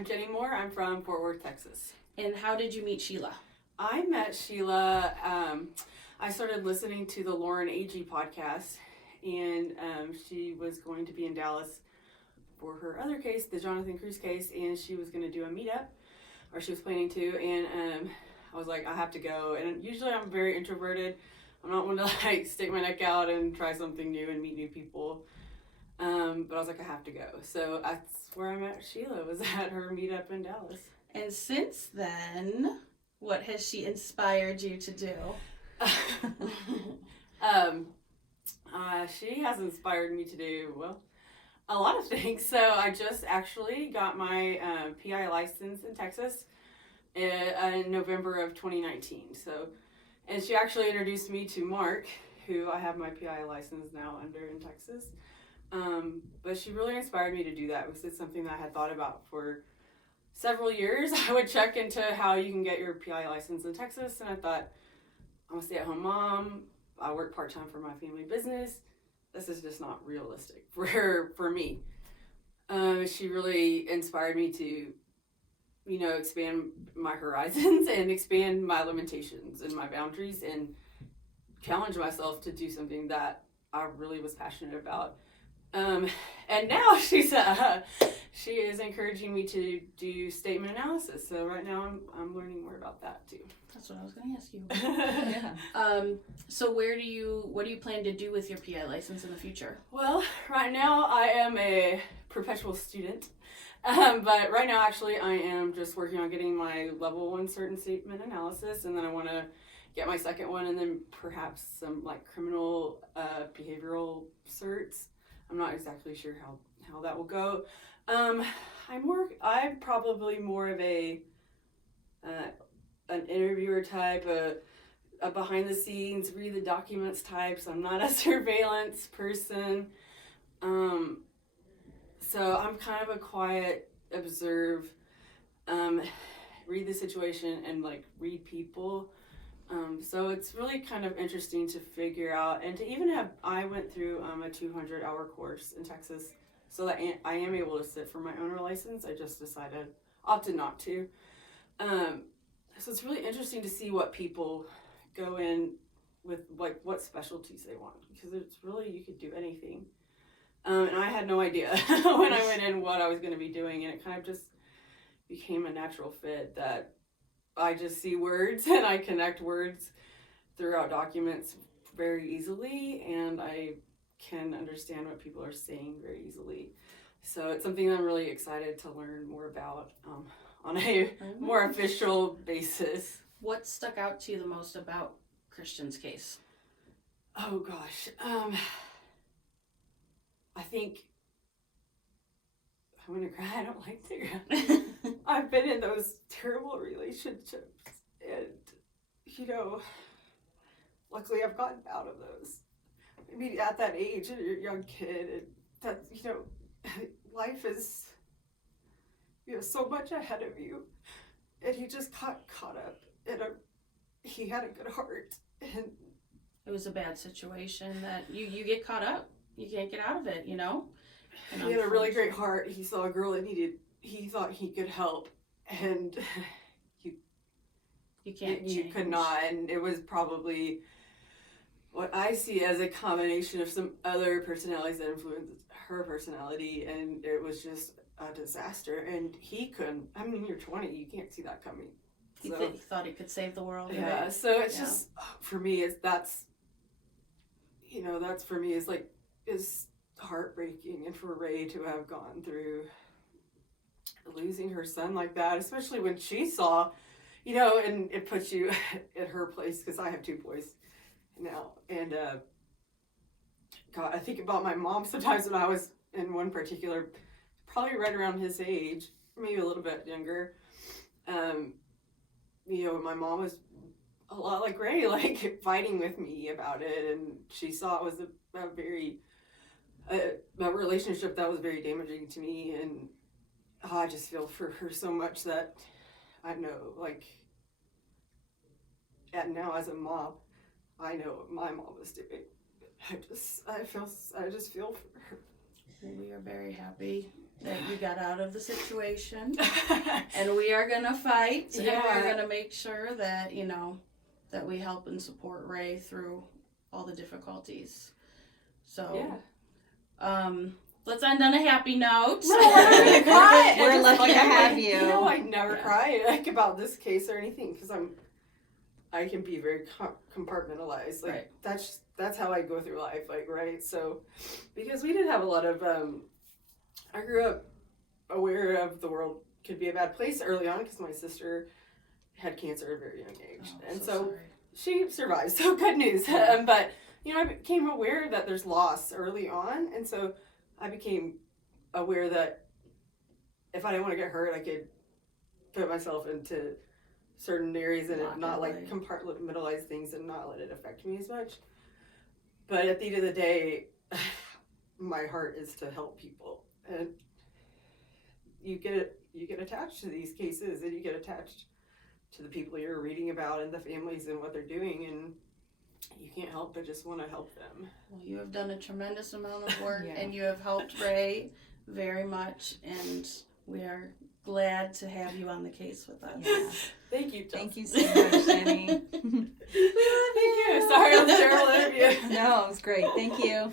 I'm Jenny Moore. I'm from Fort Worth, Texas. And how did you meet Sheila? I met Sheila, I started listening to the Lauren Agee podcast, and she was going to be in Dallas for her other case, the Jonathan Cruz case, and she was going to do a meetup, or she was planning to, and I was like, I have to go. And usually I'm very introverted. I'm not one to like stick my neck out and try something new and meet new people. But I was like, I have to go. So that's where I met Sheila, was at her meetup in Dallas. And since then, what has she inspired you to do? She has inspired me to do, well, a lot of things. So I just actually got my PI license in Texas in November of 2019. So, and she actually introduced me to Mark, who I have my PI license now under in Texas. But she really inspired me to do that because it's something that I had thought about for several years. I would check into how you can get your PI license in Texas, and I thought, I'm a stay-at-home mom. I work part-time for my family business. This is just not realistic for me. She really inspired me to, expand my horizons and expand my limitations and my boundaries and challenge myself to do something that I really was passionate about. And now she is encouraging me to do statement analysis. So right now I'm learning more about that too. That's what I was going to ask you. Yeah. So what do you plan to do with your PI license in the future? Well, right now I am a perpetual student. But right now actually I am just working on getting my level 1 cert in statement analysis, and then I want to get my second one, and then perhaps some like criminal behavioral certs. I'm not exactly sure how that will go. I'm probably more of an interviewer type, a behind the scenes, read the documents type. So I'm not a surveillance person. So I'm kind of a quiet, observe, read the situation, and like read people. So it's really kind of interesting to figure out, and to even I went through a 200-hour course in Texas, so that I am able to sit for my owner license. I just opted not to. So it's really interesting to see what people go in with, like what specialties they want, because it's really, you could do anything. And I had no idea when I went in what I was going to be doing, and it kind of just became a natural fit that I just see words and I connect words throughout documents very easily, and I can understand what people are saying very easily. So it's something I'm really excited to learn more about on a more official basis. What stuck out to you the most about Christian's case? Oh gosh. I think I'm gonna cry. I don't like to cry. I've been in those terrible relationships, and luckily I've gotten out of those. I mean, at that age, you're a young kid, and that life is so much ahead of you, and he just got caught up in he had a good heart, and it was a bad situation that you get caught up. You can't get out of it, And he had a really great heart. He saw a girl that he thought he could help, and you could not. And it was probably what I see as a combination of some other personalities that influenced her personality, and it was just a disaster. And he couldn't. I mean, you're 20, you can't see that coming. He thought he could save the world. Yeah. Right? So it's just, for me, that's for me is heartbreaking, and for Ray to have gone through losing her son like that, especially when she saw, and it puts you in her place, because I have 2 boys now, and God, I think about my mom sometimes when I was in one particular, probably right around his age, maybe a little bit younger. My mom was a lot like Ray, like fighting with me about it, and she saw it was a relationship that was very damaging to me, and I just feel for her so much that I know, and now as a mom, I know what my mom was doing. I just feel for her. We are very happy that you got out of the situation. And we are going to fight. And we're going to make sure that, you know, that we help and support Ray through all the difficulties. So, let's end on a happy note. No, I'm not gonna cry. We're lucky to have you. You know, I never cry like about this case or anything because I can be very compartmentalized. Like that's how I go through life. Like so, because we did have a lot of. I grew up aware of the world could be a bad place early on because my sister had cancer at a very young age, and so she survived. So good news. But you know, I became aware that there's loss early on, and so I became aware that if I didn't want to get hurt, I could put myself into certain areas and not like compartmentalize things and not let it affect me as much. But at the end of the day, my heart is to help people, and you get attached to these cases, and you get attached to the people you're reading about and the families and what they're doing, and you can't help but just want to help them. Well, you have done a tremendous amount of work, and you have helped Ray very much, and we are glad to have you on the case with us. Yeah. Thank you, Chelsea. Thank you so much, Jenny. Thank you. Sorry, I'm Cheryl. No, it was great. Thank you.